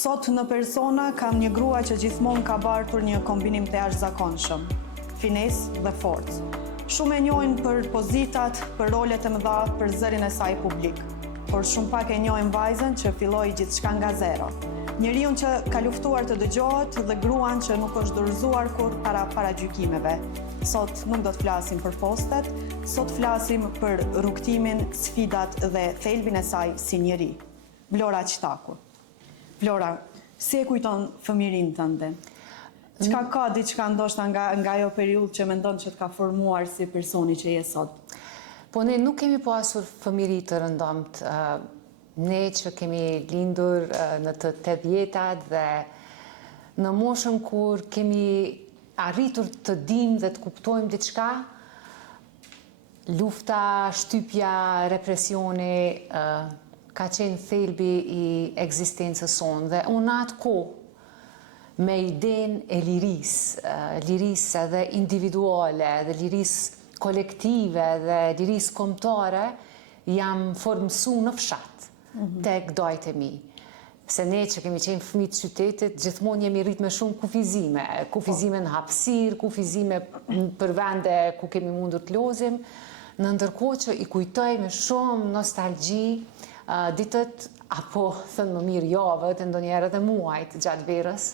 Sot në persona kam një grua që gjithmonë ka bartur një kombinim të jashtëzakonshëm, finesë dhe forcë. Shumë e njohin për pozitat, për rolet e mëdha, për zërin e saj publik. Por shumë pak e njohin vajzën që filloi gjithçka nga zero. Njeriun që ka luftuar të dëgjohet dhe gruan që nuk është dorëzuar kur para gjykimeve. Sot nuk do të flasim për postet, sot flasim për rrugtimin, sfidat dhe thelbin e saj si njeri. Vlora Qitaku. Vlora, si e kujton fëmirin tënde? Çka ka diçka ndoshta nga ajo periudhë që mendon që të ka formuar si personi që je sot? Po ne nuk kemi pasur fëmijëri të rëndomt. Ne që kemi lindur në të 80-tat dhe në moshën kur kemi arritur të dimë dhe të kuptojmë diçka, lufta, shtypja, represioni ka qenë thelbi i ekzistencës sonë. Dhe unë atë kohë me idenë e lirisë edhe individuale, dhe lirisë kolektive dhe lirisë kombëtare, jam formësu në fshat, tek dajt e mi. Se ne që kemi qenë fëmijë të qytetit, gjithmonë jemi rrit me shumë kufizime në hapësirë, kufizime për vende ku kemi mundur të lozim, në ndërkohë që i kujtoj me shumë nostalgji ditët, apo thënë më mirë javët, ndonjëherë edhe muajt gjatë verës,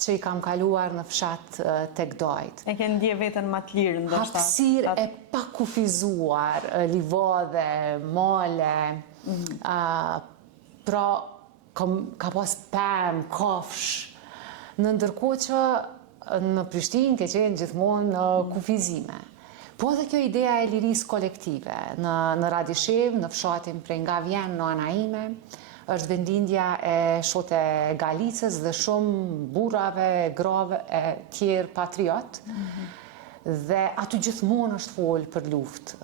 që i kam kaluar në fshat tek dajt. E ke ndje veten më të lirë, ndoshta? Hapësirë e pa kufizuar, livadhe, male, pra ka pas pemë, kafsh, në ndërkohë që në Prishtinë ke qenë gjithmonë në kufizime. Po dhe kjo idea e lirisë kolektive, në Radishev, në fshatin prej nga Vjen në ana ime, është vendindja e shote Galicës dhe shumë burrave, grave e tjerë patriot, dhe aty gjithmonë është folë për luftë.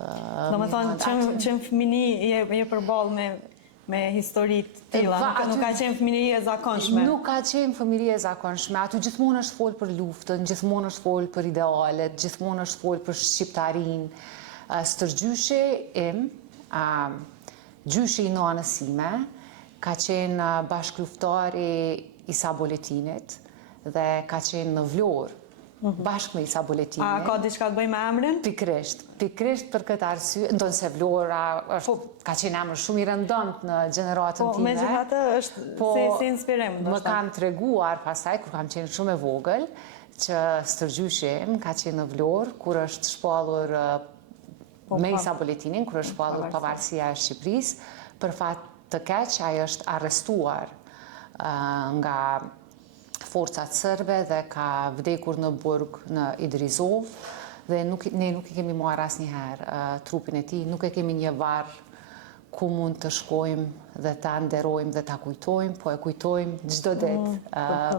Do me thonë, që në fëmini je përballë me historitë tilla, nuk ka qenë fëmijëri e zakonshme. Nuk ka qenë fëmijëri e zakonshme. Aty gjithmonë është folë për luftën, gjithmonë është folë për idealet, gjithmonë është folë për shqiptarinë. Stërgjyshi im, gjyshi i nanës sime, ka qenë bashkëluftari i Saboletinit dhe ka qenë në Vlorë, bashkë me Isa Boletinit. A ka diçka të bëjë me emrin? Pikrisht për këtë arsye, ndonë se Vlora ka qenë emër shumë i rëndomt në gjeneratën time. Po, megjithatë është se inspirim. Më kanë treguar pasaj, kur kam qenë shumë e vogël, që stërgjyshim ka qenë në Vlorë, kur është shpallur me Isa Boletinin, kur është shpallur pavarësia e Shqipërisë, për fat të keq, ai është arrestuar nga forcat sërbe dhe ka vdekur në burg në Idrizov, dhe ne nuk i kemi marrë asnjëherë trupin e tij, nuk e kemi një varr ku mund të shkojmë dhe ta nderojmë dhe ta kujtojmë, po e kujtojmë çdo ditë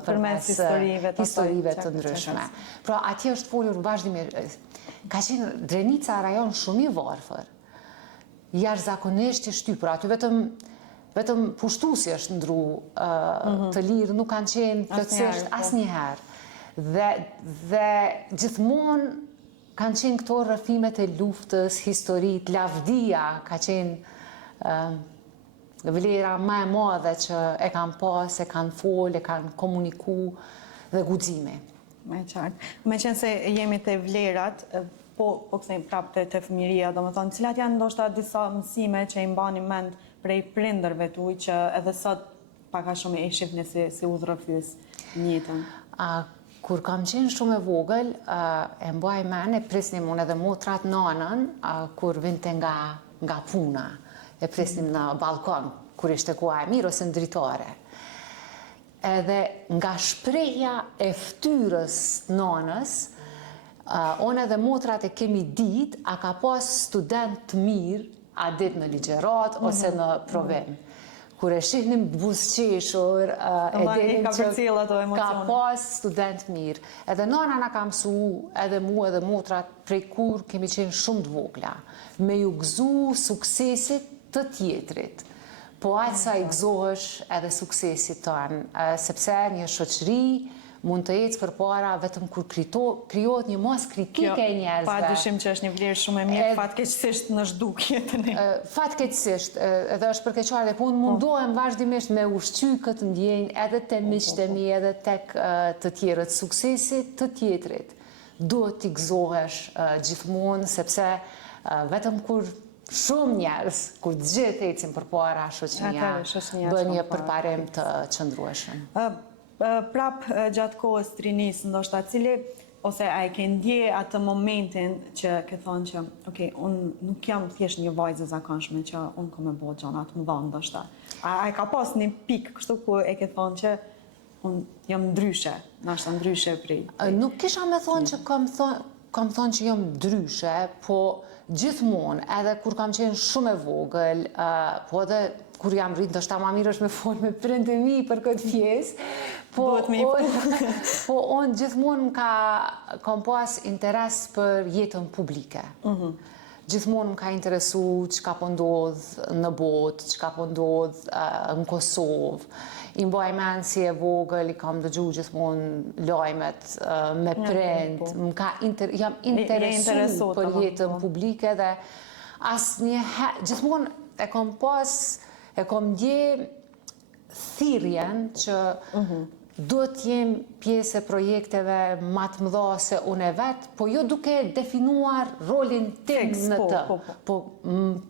përmes historive të ndryshme. Pra atje është folur vazhdimisht. Ka qenë Drenica rajon shumë i varfër, jashtëzakonisht i shtypur, aty vetëm pushtuesi është ndru të lirë, nuk kanë qenë plotësisht asnjëherë. Dhe gjithmonë kanë qenë këto rrëfimet e luftës, historitë, lavdia ka qenë vlera më e madhe që e kanë pas, e kanë folë, e kanë komuniku dhe guxime. Me qartë. Me qenë se jemi të vlerat, po këthejmë prapë të fëmijëria, do më thonë, cilat janë ndoshta disa mësime që i mbani mend prej prindërve tuaj që edhe sot pak a shumë e shihni si udhërrëfyes njëtën? Kur kam qenë shumë e vogël, e mbaj mend, e prisnim unë edhe motrat nanën, kur vinte nga puna, e prisnim në balkon, kur ishte koha e mirë ose në dritare. Edhe nga shprehja e ftyrës nanës, unë edhe motrat e kemi ditë, a ka pas student të mirë, a ditë në ligjerat ose në provim. Kur e shihnim buzëqeshur, e dinim që ka pas student mirë. Edhe nana na ka mësu, edhe mu edhe motrat, prej kur kemi qenë shumë të vogla, me ju gëzu suksesit të tjetrit. Po aq sa i gëzohesh edhe suksesit tonë, sepse një shoqëri mund të ecë përpara vetëm kur krijohet një mas kritike e njerëzve. Pa dyshim që është një vlerë shumë e mirë, fatkeqësisht në zhdukje të ne. Fatkeqësisht, edhe është përkeqare, po unë mundohem vazhdimisht me ushqy këtë ndjenjë edhe te miqtë e mi, edhe tek të tjerët. Suksesit të tjetrit duhet t'i gëzohesh gjithmonë, sepse vetëm kur shumë njerëz, kur gjithë ecin përpara, shoqënia bën një përparim të qëndrueshëm. Prap gjatë kohës të rinisë, ndoshta ose a e ke ndje atë momentin që ke thonë që, okej, unë nuk jam thjesht një vajzë e zakonshme, që unë kam e bëjë gjëra të mëdha ndoshta. A e ka pas një pikë kështu ku e ke thonë që unë jam ndryshe, ndoshta ndryshe prej. Nuk kisha me thonë që kam thonë që jam ndryshe, po gjithmonë, edhe kur kam qenë shumë e vogël, po edhe kur jam rritë, ndoshta ma mirë është me folë me prindë e mi për këtë pjesë, po unë gjithmonë kam pas interes për jetën publike. Gjithmonë më ka interesu çka po ndodh në botë, çka po ndodh në Kosovë. I mbaj mend si e vogël, i kam dëgju gjithmonë lajmet me prind, jam interesu për jetën publike dhe asnjëherë, gjithmonë e kam ndje thirrjen që duhet jem pjesë e projekteve ma të mëdha se unë e vetë, po jo duke definuar rolin tim në të. Po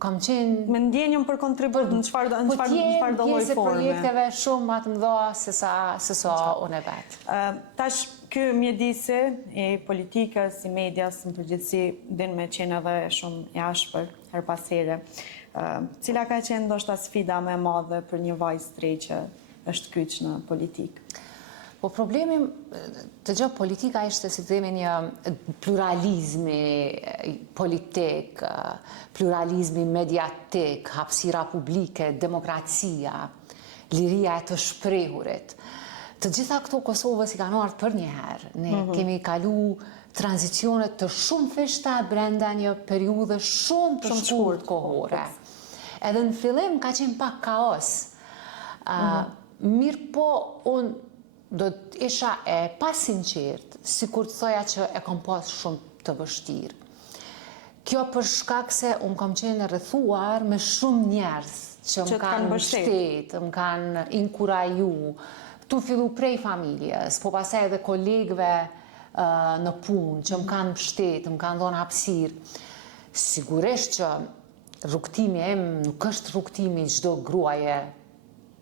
kam qenë... Me ndjenjëm për kontribut në çfarë do lloj forme. Po t'jem pjesë e projekteve shumë ma të mëdha se sa unë e vetë. Tash, ky mjedisi i politikës, i medias, në përgjithësi, din me qenë edhe shumë i ashpër her pas here. Cila ka qenë ndoshta sfida më e madhe për një vajzë të re që është kyç në politikë? Po problemi të gjë politika ishte, si të themi, një pluralizmi politik, pluralizmi mediatik, hapësira publike, demokracia, liria e të shprehurit. Të gjitha këto Kosovës i kanë ardhur për një herë. Ne kemi kalu tranzicionet të shumë thjeshta brenda një periudhe shumë të shkurt kohore. Edhe në fillim ka qenë pak kaos. Mirë po, unë do të isha e pasinqert, sikur të thoja që e kam pas shumë të vështirë. Kjo për shkak se unë kam qenë rrethuar me shumë njerëz që më kanë mbështetur, më kanë inkuraju, tu fillu prej familjes, po pastaj edhe kolegëve në punë që më kanë mbështetur, më kanë dhënë hapësirë. Sigurisht që rrugtimi im nuk është rrugtimi çdo gruaje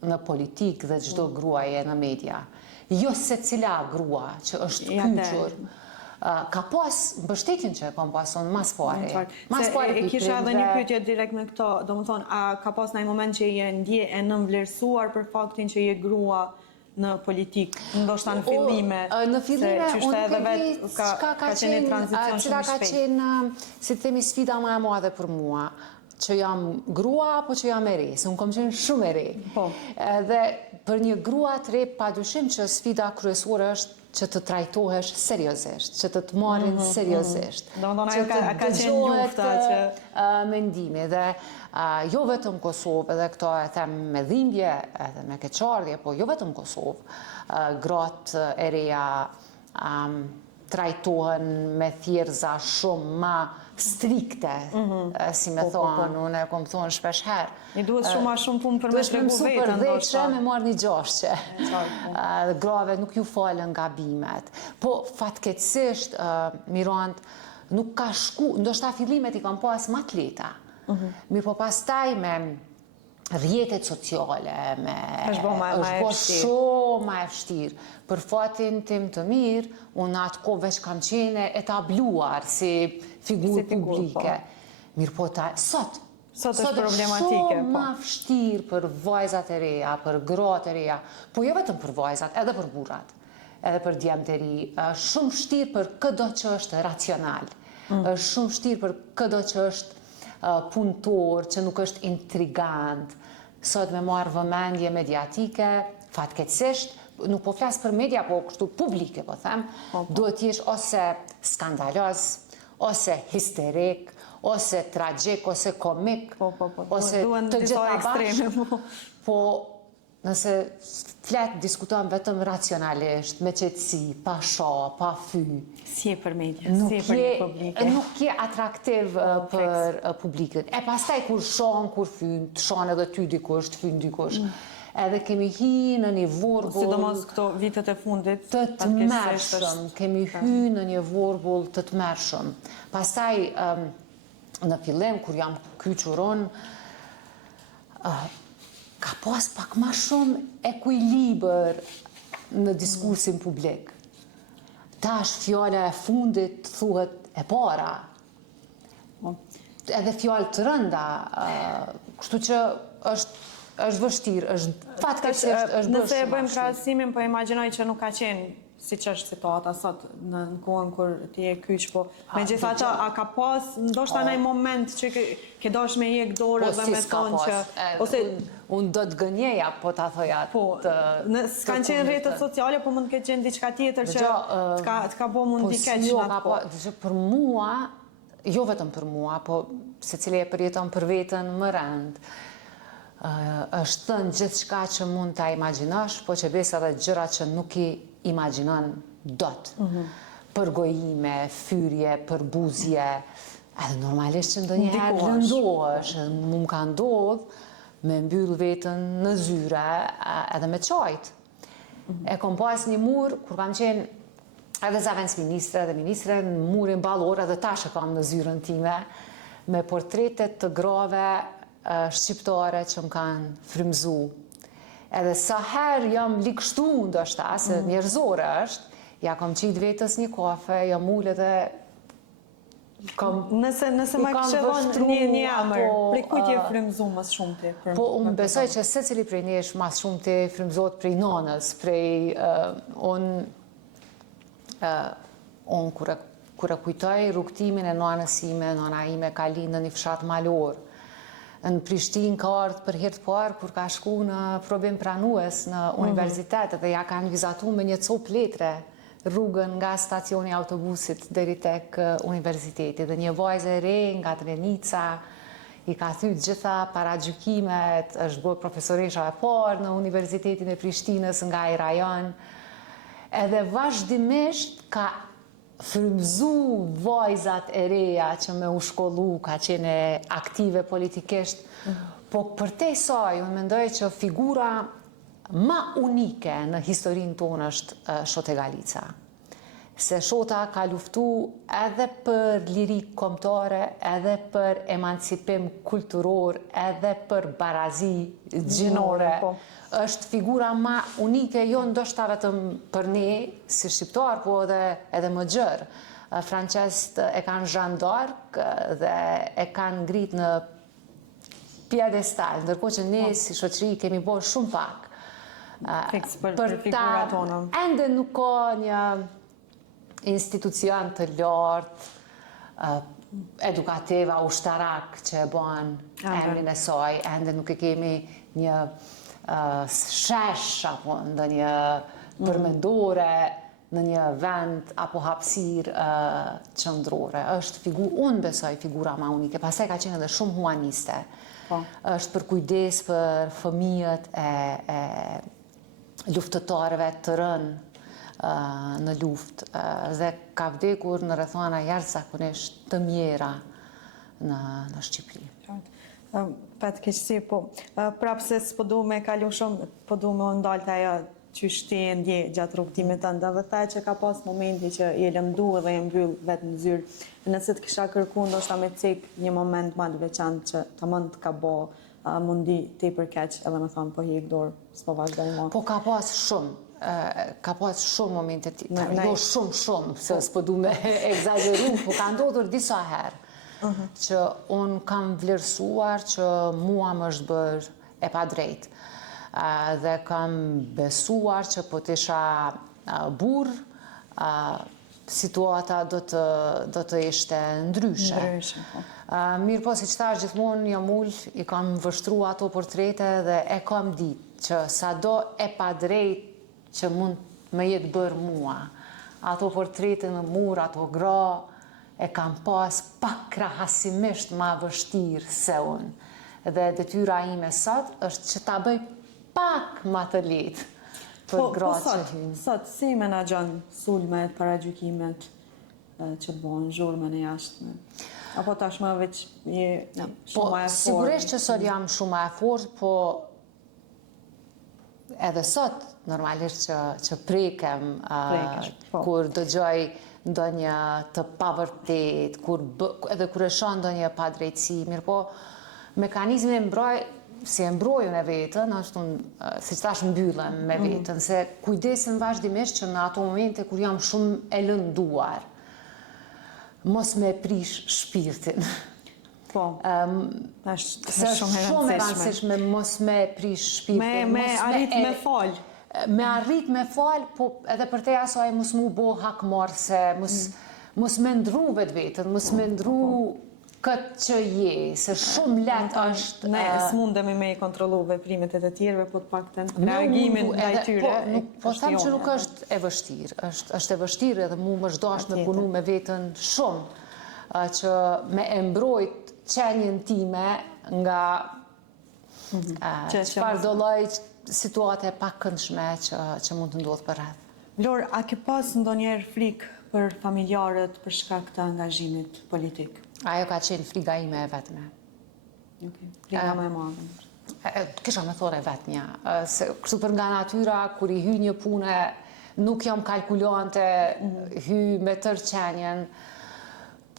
në politikë dhe çdo gruaje në media. Jo se cila grua që është kyçur, ka pas mbështetjen që kam pasun mas pari. E kisha edhe një pyetje direkt me këto, do më thonë, a ka pas në një moment që je ndje e nënvlerësuar për faktin që je grua në politikë, ndoshta në fillime? Në fillime, unë nuk e di ka qenë cila ka qenë, si të themi, sfida më e madhe për mua, që jam grua apo që jam e re, se unë kam qenë shumë e re. Dhe për një grua të re, padyshim që sfida kryesore është që të trajtohesh seriozisht, që të marrin seriozisht. Që të dëgjohet mendimi. Dhe jo vetëm Kosovë, edhe këto e them me dhimbje, edhe me keqardhje, po jo vetëm Kosovë, gratë e reja trajtohen me thjerza shumë ma strikte, si me thonë, unë e kom thonë shpesh herë. I duhet shumë ma shumë punë për me tregu vetën. Duhet me mësu për 10 me marrë një 6. Grave nuk ju falën gabimet. Po fatkeqësisht, Mirand, nuk ka shku, ndoshta fillimet i kam pas më të lehta. Mirë po pastaj me rrjetet sociale, është bo shumë ma e vështirë. Për fatin tim të mirë, unë atë kohë veç kam qene etabluar si figurë publike. Mirë po sot është problematike. Shumë ma vështirë për vajzat e reja, për gratë e reja, po jo vetëm për vajzat, edhe për burrat, edhe për djemtë e ri, shumë vështirë për këdo që është racional, shumë vështirë për këdo që është punëtor, që nuk është intrigant, sot me marrë vëmendje mediatike, fatkeqësisht, nuk po flasë për media, po kështu publike, po them, duhet jesh ose skandaloz, ose histerik, ose tragjik, ose komik, ose të gjitha bashkë. Po nëse flet diskuton vetëm racionalisht, me qetësi, pa shoh, pa fy, Si e për media, si e për një publike. nuk je atraktiv për publikën. E pastaj kur shohën, kur fyn, të shohën edhe ty dikush, të fyn dikush. Edhe kemi hy në një vorbull Sidomos këto vitet e fundit. të tmerrshëm, kemi hy në një vorbull të tmerrshëm. Pastaj në fillim kur jam kyçuron, ka pas pak ma shumë ekuilibër në diskursin publik. Tash fjala e fundit thuhet e para. Edhe fjalë të rënda, kështu që është vështirë, është fatkeqësisht është bërë Nëse e shumë bëjmë vështirë. krahasimin, po imagjinoj që nuk ka qenë siç është situata sot në kohën kur ti e kyç, po megjithatë a ka pas ndoshta në një moment që ke dosh me jek dorë dhe me thonë që ose unë do të gënjeja, po ta thoja s'kan qenë rrjetet sociale, po mund të ketë qenë diçka tjetër që të ka bë mundi keq në atë kohë. Për mua, jo vetëm për mua, po secili e përjeton për veten më rënd. Është thënë gjithçka që mund ta imagjinosh, po që besa edhe gjëra që nuk i imagjinon dot. Për gojime, fyrje, për buzje, edhe normalisht që ndonjëherë lëndohesh, mu më ka ndodhur me mbyll veten në zyre edhe me çajt. E kom pas një mur kur kam qenë edhe zavendës ministre dhe ministre në murin ballor, edhe tash e kam në zyrën time me portretet të grave shqiptare që më kanë frymzu. Edhe sa herë jam likështu ndoshta, se njerëzore është, ja kam qit vetës një kafe, jam ul edhe Nëse ma kështë dhënë një emër, prej kujt je frymzu më shumë ti? Po, unë besoj që secili prej nesh më shumë ti frymzohet prej nonës, prej unë kur e kujtoj rrugtimin e nonës ime, nona ime ka linë në një fshat malor. Në Prishtinë ka ardhur për herë të parë kur ka shku në provim pranues në universitet dhe ja kanë vizatu me një copë letre rrugën nga stacioni autobusit deri tek universiteti. Dhe një vajzë e re nga Trenica i ka thyt gjitha paragjykimet, është bërë profesoresha e parë në Universitetin e Prishtinës nga ai rajon. Edhe vazhdimisht ka frymzu vajzat e reja që me u shkollu, ka qene aktive politikisht, po përtej saj, unë mendoj që figura ma unike në historinë tonë është Shote Galica. Se Shota ka luftu edhe për lirik kombëtare, edhe për emancipim kulturor, edhe për barazi gjinore. Është figura ma unike, jo ndoshta vetëm për ne, si shqiptar, po edhe më gjërë. Francesht e kanë Jeanne d'Arc dhe e kanë ngrit në piedestal, ndërkohë që ne si shoqëri kemi bërë shumë pak. Për figurat tonë. Ende nuk ka një institucion të lartë, edukativa, ushtarak që e bën emrin e saj, ende nuk e kemi një shesh apo ndonjë përmendore në një vend apo hapësirë qendrore. Është figurë, unë besoj figura ma unike, pastaj ka qenë edhe shumë humaniste. Është për kujdes për fëmijët e luftëtarëve të rënë në luftë dhe ka vdekur në rrethana jashtëzakonisht të mjera në Shqipëri. Pat keqësi, po prapë se s'po du me kalu shumë, po du me ndalë të ajo që shti e ndje gjatë rrugtimit të nda, dhe thaj që ka pas momenti që je lëmdu dhe je mbyll vetë në zyrë. Nëse të kisha kërku, ndoshta me cek një moment ma të veçantë që të mund të ka bo mundi te për keq, edhe me thonë, po hik dorë, s'po vazhdoj mo. Po ka pas shumë momente tjetër, jo shumë, se s'po du me egzageru, po ka ndodhur disa herë që unë kam vlerësuar që mua më është bërë e pa drejtë. Dhe kam besuar që po t'isha burr, situata do të ishte ndryshe. Mirë po, si që thash gjithmonë jam ullë, i kam vështru ato portrete dhe e kam ditë që sado e pa drejtë që mund me jetë bërë mua. Ato portrete në mur, ato gra, e kam pas pak krahasimisht ma vështirë se unë. Dhe detyra ime sot është që ta bëj pak më të lehtë për gratë që hynë. Sot, si menaxhon sulmet, paragjykimet që bëhen zhurmën e jashtme? Apo tashmë veç je shumë e fortë? Sigurisht që sot jam shumë e fortë, po edhe sot normalisht që prekem kur dëgjoj ndonjë të pavërtet, edhe kur e shoh ndonjë padrejtësi, mirë po mekanizmi si e mbrojën e vetën, është si që tash mbyllën me vetën, se kujdesim vazhdimisht që në ato momente kur jam shumë e lënduar, mos me prish shpirtin. Po, është shumë e rëndësishme mos me prish shpirtin. Me arrit me fal. Me arrit me fal, po edhe për te asaj mos mu bo hakmarrëse, mos me ndru vetën, mos me ndru këtë që je, se shumë letë është... Ne s'mundemi me i kontrolu veprimet e të tjerëve, po të paktën reagimin ndaj tyre. Po them që nuk është e vështirë, është e vështirë edhe mu më shdash me punu me vetën shumë, që me e mbrojt qenjen time nga çfarë do lloj situate pak këndshme që mund të ndodhë për rreth. Vlorë, a ke pas ndonjëherë frikë për familjarët për shkak të angazhimit politik? Ajo ka qenë friga ime e vetme. Friga më e madhe. Kisha me thore vetmja. Kështu për nga natyra, kur i hy një pune, nuk jam kalkulante, hy me tërë qenjen,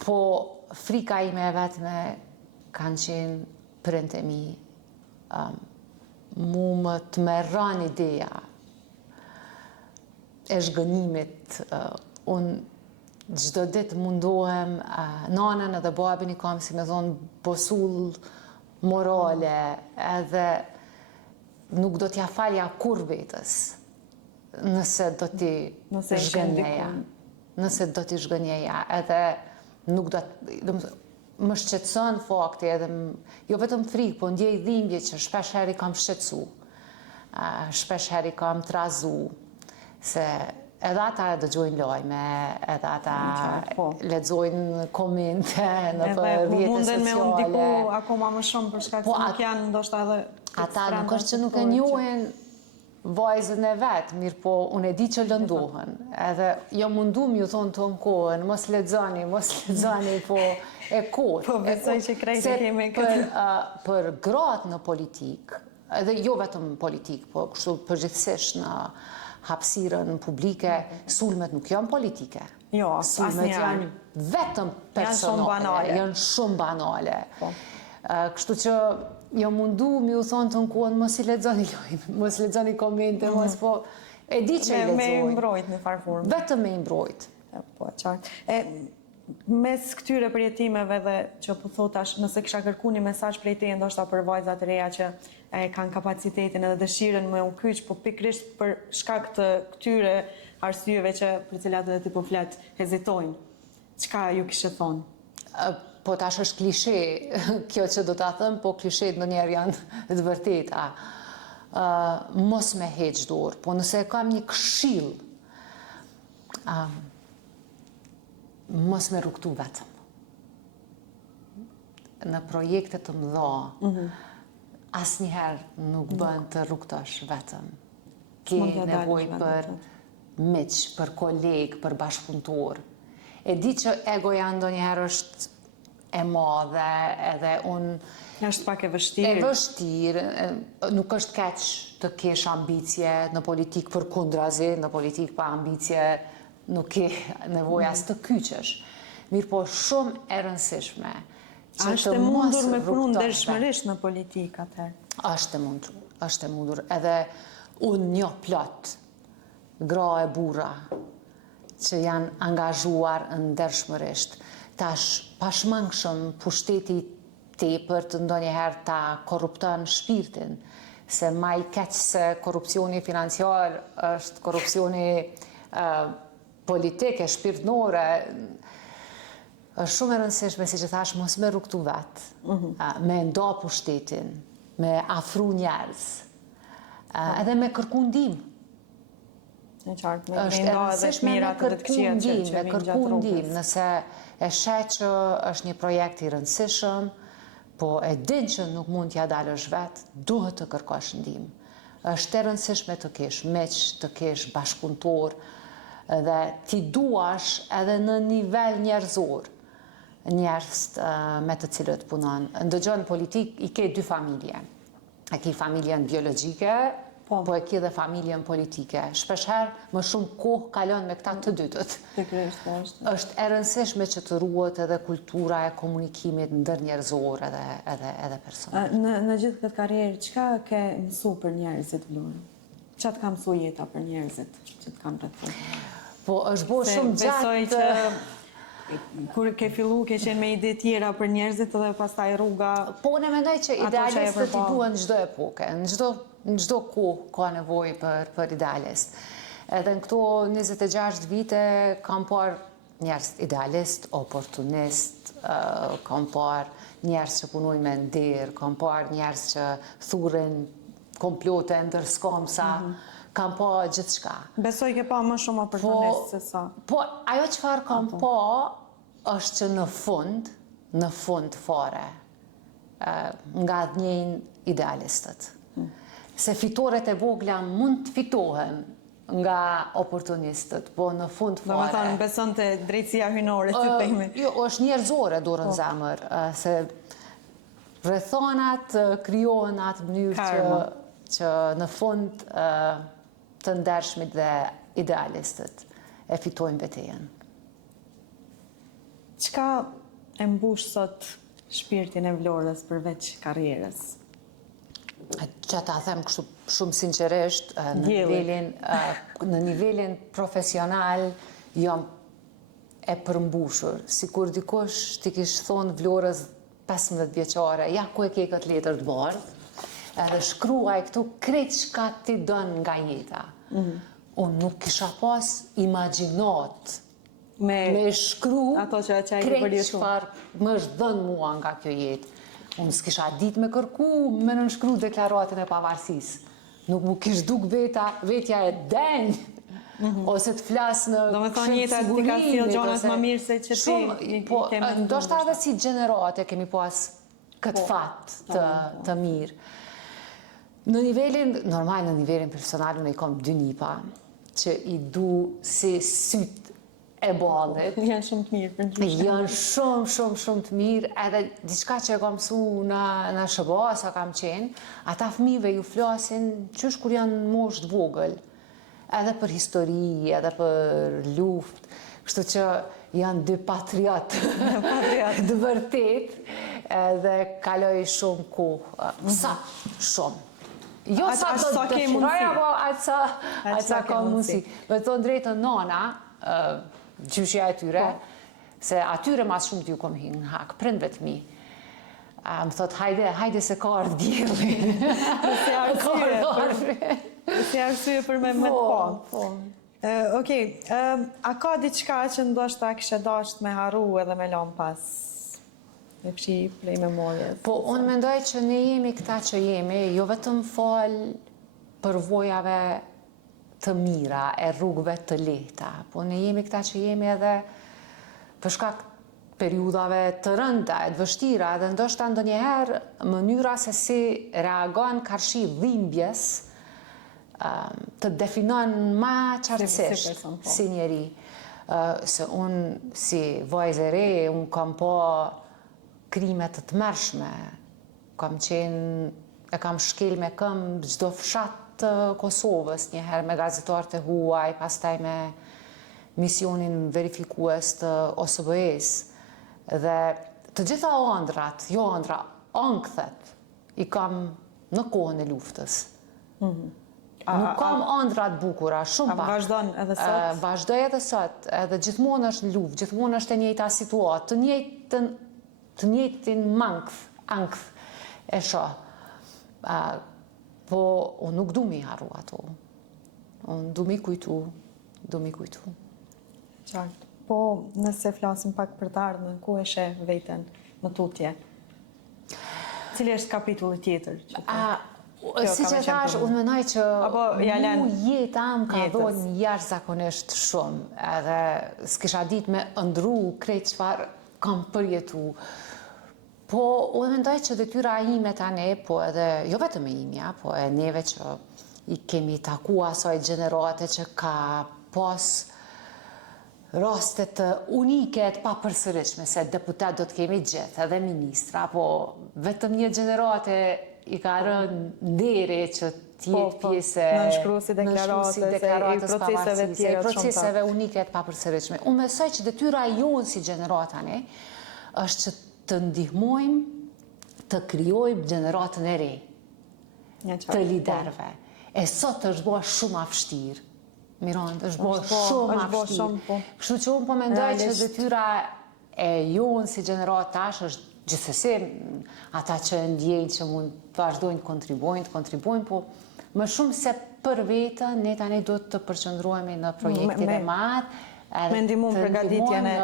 po frika ime e vetme kanë qenë prindë e mi. Mu më të merran ideja e zhgënimit. Unë çdo ditë mundohem, nanën edhe babin i kam si me thonë bosull morale, edhe nuk do t'ja falja kur vetës, nëse do t'i zhgënjeja. Nëse do t'i zhgënjeja, edhe nuk do më shqetëson fakti, edhe jo vetëm frikë, po ndjej dhimbje që shpesh heri kam shqetësu, shpesh heri kam trazu, se edhe ata dëgjojnë lajme, edhe ata lexojnë komente në për rrjetet sociale. Munden me u ndiku akoma më shumë për shkak se nuk janë ndoshta edhe... Ata nuk është që nuk e njohin vajzën e vetë, mirë po unë e di që lëndohen. Edhe jo mundu m'ju thonë të në kohën, mos lexoni, po e kohë. Po besoj që krejtë kemi këtë. Për gratë në politikë, edhe jo vetëm politikë, po kështu përgjithsisht në hapësirën publike, sulmet nuk janë politike. Jo, sulmet janë vetëm personale, janë shumë banale. Kështu që jo mundu mi u thonë të në kohën, mos i lexoni lojnë, mos lexoni komente, mos po... E di që i lexojnë. Me i mbrojt në farformë. Vetëm me i mbrojt. Po, qartë. Mes këtyre përjetimeve dhe që po thotash, nëse kisha kërku një mesazh prej teje ndoshta për vajzat e reja që kanë kapacitetin edhe dëshirën me u kyç, po pikërisht për shkak të këtyre arsyeve që për cilat edhe ti po flet hezitojnë, çka ju kishe thonë? Po tash është klishe, kjo që do ta them, po klishet ndonjëherë janë të vërteta. Mos me heq dorë, po nëse kam një këshill, mos me rrugtu vetëm. Në projekte të mëdha, asnjëherë nuk bën të rrugtosh vetëm. Ke nevojë për miq, për koleg, për bashkëpunëtor. E di që egoja ndonjëherë është e madhe, edhe unë... Është pak e vështirë. E vështirë, nuk është keq të kesh ambicje në politikë për kundrazi, në politikë pa ambicje, nuk ke nevoja as të kyçesh. Mirë po shumë e rëndësishme. Është e mundur me punu ndershmërisht në politikë atëherë? Është e mundur. Edhe unë një plot, gra e burra, që janë angazhuar ndershmërisht. Tash pashmangshëm pushteti tepër të ndonjëherë ta korrupton shpirtin, se ma i keq se korrupsioni financiar është korrupsioni politike, shpirtnore, është shumë e rëndësishme, si që thash, mos me rrugtu vetë, me nda pushtetin, me afru njerëz, edhe me kërku ndihmë. Është e rëndësishme me kërku ndihmë, nëse e sheh që është një projekt i rëndësishëm, po e din që nuk mund t'ja dalësh vetë, duhet të kërkosh ndihmë. është e rëndësishme të kesh miq, të kesh bashkëpunëtor dhe ti duash edhe në nivel njerëzor njerëz me të cilët punon. Ndëgjon politik i ke dy familje. E ke familjen biologjike, po e ke dhe familjen politike. Shpeshherë më shumë kohë kalon me këta të dytët. Është e rëndësishme që të ruhet edhe kultura e komunikimit ndërnjerëzor edhe personal. Në gjithë këtë karrierë, çka ke mësu për njerëzit, Vlora? Çka të ka mësu jeta për njerëzit që të kanë rreth? Po është bo shumë gjatë. Kur ke fillu, ke qenë me ide tjera për njerëzit dhe pastaj rruga... Po, ne mendoj që idealistët i duhen në çdo epoke, në çdo kohë ka nevojë për idealist. Edhe në këto 26 vite kam parë njerëz idealist, oportunist, kam parë njerëz që punojnë me nder, kam parë njerëz që thurin komplote ndër skomsa, kam pa gjithçka. Besoj ke pa më shumë oportunist se sa. Po, ajo çfarë kam pa është që në fund fare, nga dhënjejnë idealistët. Se fitoret e vogla mund të fitohen nga oportunistët, po në fund fare... Do me thonë, beson të drejtësia hynore, si themi. Jo, është njerëzore dorën zemër, se rrethonat krijohen atë mënyrë që në fund të ndershmit dhe idealistët e fitojnë betejën. Çka e mbush sot shpirtin e Vlorës përveç karrierës? Që ta them kështu shumë sinqerisht, në nivelin profesional jam e përmbushur. Sikur dikush ti kishte thonë Vlorës 15 vjeçare, ja ku e ke këtë letër të bardhë, edhe shkruaj këtu krejt çka ti don nga jeta. Unë nuk kisha pas imagjinat me shkru krejt çfarë më është dhënë mua nga kjo jetë. Unë s'kisha ditë me kërku me nënshkru deklaratën e pavarësisë. Nuk mu kish duk vetja e denjë, ose të flasë në do me thonë jeta ti ka sjellë gjonat më mirë se që ti kemi. Ndoshta edhe si gjenerate kemi pas këtë fat të mirë. Në nivelin personal, unë i kom 2 nipa, që i du si syt e ballit. Janë shumë të mirë për ndryshme. Janë shumë të mirë, edhe diçka që e kam mësu në SHBA, sa kam qenë, ata fëmijëve ju flasin qysh kur janë moshë të vogël, edhe për histori, edhe për luftë, kështu që janë 2 patriotë, dë vërtet, edhe kaloj shumë kohë, sa shumë. Jo sa do të dëshiroj, apo aq sa ka mundësi. Me thonë drejtën nona, gjyshja e tyre, se atyre mas shumë t'ju kom hinë në hak, prindve të mi. Më thot, hajde se ka ardhë djeli. Si arsye për me të po. Okej, a ka diçka që ndoshta kishe dasht me harru edhe me lanë pas? E kështu prej memorjes. Po, unë mendoj që ne jemi këta që jemi, jo vetëm falë për vojave të mira, e rrugëve të lehta, po ne jemi këta që jemi edhe për shkak periudhave të rënda, të vështira, dhe ndoshta ndonjëherë mënyra se si reagon karshi dhimbjes të definon ma qartësisht si njeri. Se unë si vajzë e re, unë kam pa krimet të mërshme, e kam shkel me këmbë çdo fshat të Kosovës, njëherë me gazetarët e huaj, pastaj me misionin verifikues të OSBE-s. Dhe të gjitha ëndrat, jo ëndra, ankthet, i kam në kohën e luftës. Nuk kam ëndrat bukura, shumë pak. A vazhdon edhe sot? Vazhdoj edhe sot, edhe gjithmonë është në luftë, gjithmonë është e njëjta situatë, të njëjtin ankth e shoh. Po, unë nuk du mi harru ato. Unë du mi kujtu. Qartë. Po, nëse flasim pak për të ardhmen, ku e sheh veten në tutje? Cili është kapitulli tjetër? Si që thash, unë menoj që mu jeta më ka dhënë jashtëzakonisht shumë, edhe s'kisha ditë me ëndru krejt çfarë kam përjetu. Po, unë mendoj që detyra ime tani, po edhe, jo vetëm e imja, po e neve që i kemi taku asaj gjenerate që ka pas rastet unike të papërsëritshme, se deputat do të kemi gjithë, edhe ministra, po vetëm një gjenerate i ka rënë nderi që t'jetë pjesë në nënshkruesi deklaratës pavarësisë, e proceseve unike të papërsëritshme. Unë besoj që detyra jonë si gjeneratani është që të ndihmojmë të krijojmë gjeneratën e re të liderëve. E sot është bërë shumë vështirë. Mirand, është bërë shumë vështirë. Kështu që unë po mendoj që detyra e jonë si gjenerat tash është gjithsesi ata që ndjejnë që mund të vazhdojnë të kontribuojnë, po më shumë se për vetën, ne tani do të përqendrohemi në projektin e madh, me ndihmon përgatitjen e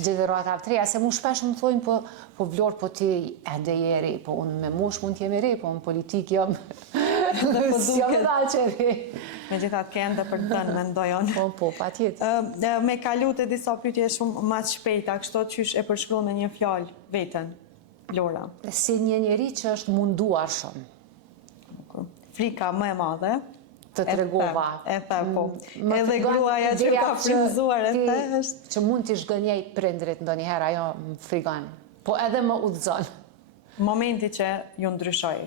gjeneratave tjera, se mu shpesh më thojnë po Vlorë, po ti ende je re, po unë me mosh mund t'jem re, po në politik jam s'jam dalë që re. Megjithatë ke ende për të thënë, mendoj unë. Po, patjetër. Me kalu të disa pyetje shumë më të shpejta, kështu qysh e përshkruan me një fjalë veten, Vlora? Si një njeri që është munduar shumë. Frika më e madhe të tregova. E the, po. Edhe gruaja që ka frymzuar, e the është që mund t'i shgënjej prindrit ndonjëherë, ajo më frigon. Po edhe më udhëzon. Momenti që ju ndryshoi,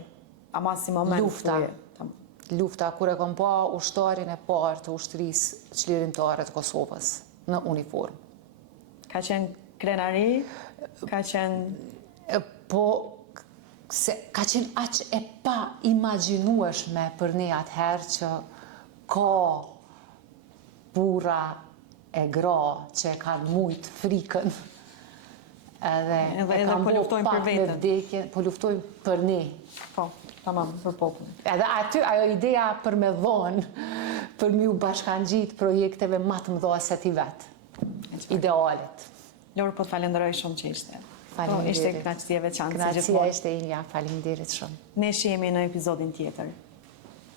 ama si moment Lufta, kur e kom pa ushtarin e parë të ushtrisë çlirimtare të Kosovës në uniformë. Ka qenë krenari, ka qenë... Po, ka qenë aq e pa imagjinueshme për ne atëherë që ka burra e gra që e kanë mujt frikën edhe e kanë po luftojnë për vetën. Vdekjen, po luftojnë për ne. Po, tamam, për popullin. Edhe aty ajo ideja për me vonë, për mi u bashkangjit projekteve më të mëdha se ti vetë. Idealet. Lorë, po të falenderoj shumë që ishte. Faleminderit. Ishte kënaqësi e veçantë. Kënaqësia ishte imja, faleminderit shumë. Ne shihemi në episodin tjetër.